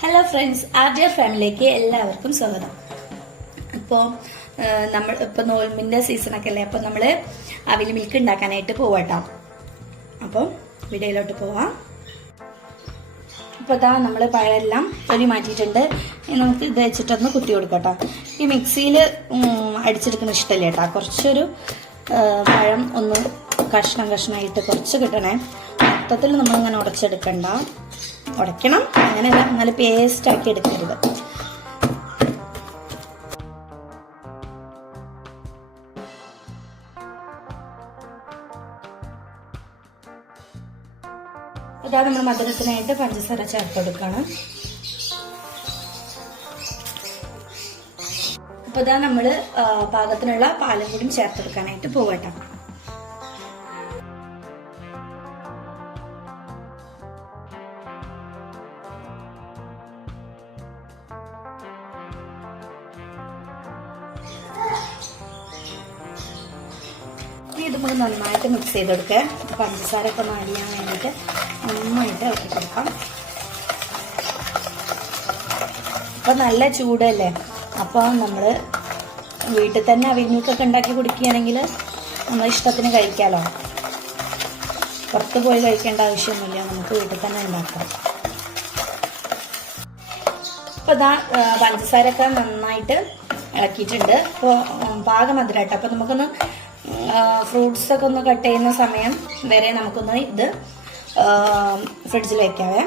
Hello friends, ആർഡിയർ ഫാമിലിയിലേക്ക് എല്ലാവർക്കും സ്വാഗതം. അപ്പോൾ ഇപ്പോൾ നോൽമ്പിൻ്റെ സീസണൊക്കെ അല്ലേ, അപ്പോൾ നമ്മൾ അവിൽ മിൽക്ക് ഉണ്ടാക്കാനായിട്ട് പോവാട്ടോ. അപ്പോൾ വീഡിയോയിലോട്ട് പോവാം. അപ്പോൾ ഇതാ നമ്മൾ പഴമെല്ലാം തൊലി മാറ്റിയിട്ടുണ്ട്. നമുക്ക് ഇത് വെച്ചിട്ടൊന്ന് കുത്തി കൊടുക്കട്ടോ. ഈ മിക്സിയിൽ അടിച്ചെടുക്കുന്ന ഇഷ്ടമല്ലേ കേട്ടോ. കുറച്ചൊരു പഴം ഒന്ന് കഷ്ണമായിട്ട് കുറച്ച് കിട്ടണേ. മൊത്തത്തിൽ നമ്മളിങ്ങനെ ഉടച്ചെടുക്കണ്ട, ഉടയ്ക്കണം അങ്ങനെയല്ല, നല്ല പേസ്റ്റ് ആക്കി എടുക്കരുത്. ഇതാ നമ്മൾ മധുരത്തിനായിട്ട് പഞ്ചസാര ചേർത്ത് കൊടുക്കണം. അപ്പൊ ഇതാ നമ്മള് പാകത്തിനുള്ള പാലും കൂടി ചേർത്ത് കൊടുക്കാനായിട്ട് പോകട്ടെ. ഇത് നമുക്ക് നന്നായിട്ട് മിക്സ് ചെയ്ത് കൊടുക്കുക. പഞ്ചസാരയൊക്കെ ഒന്ന് അടിയാൻ വേണ്ടിയിട്ട് നന്നായിട്ട് ഇളക്കി കൊടുക്കാം. ഇപ്പം നല്ല ചൂടല്ലേ, അപ്പോൾ നമ്മൾ വീട്ടിൽ തന്നെ അവിഞ്ഞൂക്കൊക്കെ ഉണ്ടാക്കി കുടിക്കുകയാണെങ്കിൽ നമ്മൾ ഇഷ്ടത്തിന് കഴിക്കാമല്ലോ. പുറത്ത് പോയി കഴിക്കേണ്ട ആവശ്യമൊന്നുമില്ല, നമുക്ക് വീട്ടിൽ തന്നെ ഉണ്ടാക്കാം. അപ്പോൾ ഇതാ പഞ്ചസാരയൊക്കെ നന്നായിട്ട് ഇളക്കിയിട്ടുണ്ട്. അപ്പോൾ പാകം മധുരമായിട്ട്. അപ്പോൾ നമുക്കൊന്ന് ഫ്രൂട്ട്സ് ഒക്കെ ഒന്ന് കട്ട് ചെയ്യുന്ന സമയം വരെ നമുക്കൊന്ന് ഇത് ഫ്രിഡ്ജിൽ വെക്കാവേ,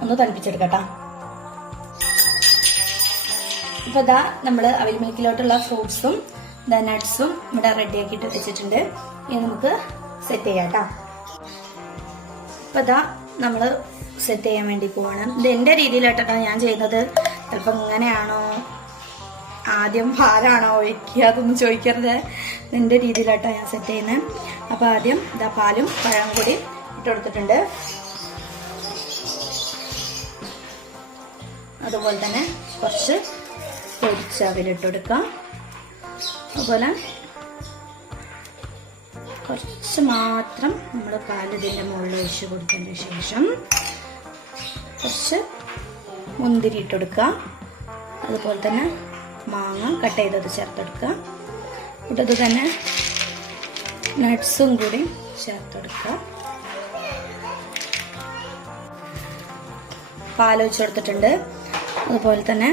ഒന്ന് തണുപ്പിച്ചെടുക്കട്ടോ. ഇപ്പൊ ഇതാ നമ്മൾ അവിൽ മിൽക്കിലോട്ടുള്ള ഫ്രൂട്ട്സും നട്ട്സും ഇവിടെ റെഡിയാക്കിയിട്ട് വെച്ചിട്ടുണ്ട്. ഇനി നമുക്ക് സെറ്റ് ചെയ്യാം കേട്ടോ. ഇപ്പൊ ഇതാ നമ്മൾ സെറ്റ് ചെയ്യാൻ വേണ്ടി പോവാണ്. ഇത് എൻ്റെ രീതിയിലായിട്ടാണ് ഞാൻ ചെയ്യുന്നത്. ചിലപ്പോൾ ഇങ്ങനെയാണോ, ആദ്യം പാലാണോ ഒഴിക്കുക, അതൊന്നും ചോദിക്കരുത്. എൻ്റെ രീതിയിലായിട്ടാണ് ഞാൻ സെറ്റ് ചെയ്യുന്നത്. അപ്പോൾ ആദ്യം ഇതാ പാലും പഴം കൂടി ഇട്ട് കൊടുത്തിട്ടുണ്ട്. അതുപോലെ തന്നെ കുറച്ച് പൊടിച്ച അവിലിട്ട് കൊടുക്കാം. അതുപോലെ കുറച്ച് മാത്രം നമ്മൾ പാൽ ഇതിൻ്റെ മുകളിൽ ഒഴിച്ച് കൊടുത്തതിന് ശേഷം കുറച്ച് മുന്തിരി ഇട്ട് കൊടുക്കുക. അതുപോലെ തന്നെ മാങ്ങ കട്ട് ചെയ്തത് ചേർത്തെടുക്കുക. ഇട്ടത് തന്നെ നട്ട്സും കൂടി ചേർത്തെടുക്കുക. പാലൊഴിച്ച് കൊടുത്തിട്ടുണ്ട്. അതുപോലെ തന്നെ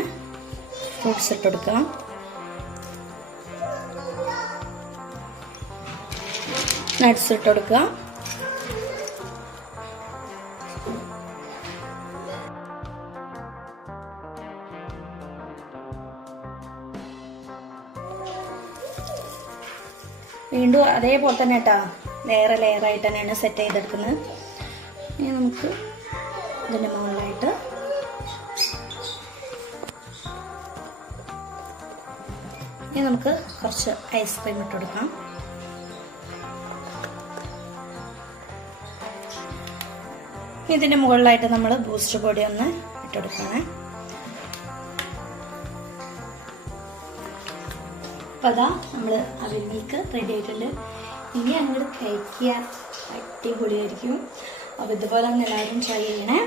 ഫ്രൂട്ട്സ് ഇട്ടെടുക്കുക. നട്ട്സ് ഇട്ടെടുക്കുക. വീണ്ടും അതേപോലെ തന്നെ കേട്ടോ, ലെയറായിട്ട് തന്നെയാണ് സെറ്റ് ചെയ്തെടുക്കുന്നത്. ഇനി നമുക്ക് ഇതിൻ്റെ മുകളിലായിട്ട് ഇനി നമുക്ക് കുറച്ച് ഐസ്ക്രീം ഇട്ട് കൊടുക്കാം. ഇതിൻ്റെ മുകളിലായിട്ട് നമ്മൾ ബൂസ്റ്റ് പൊടി ഒന്ന് ഇട്ടെടുക്കണം. അപ്പോൾ അതാ നമ്മൾ അവിൽ മിൽക്ക് റെഡി ആയിട്ടുണ്ട്. ഇനി അങ്ങോട്ട് കഴിക്കുക, അടിപൊളിയായിരിക്കും. അപ്പോൾ ഇതുപോലെ ഒന്ന് എല്ലാവരും ട്രൈ ചെയ്യണേ.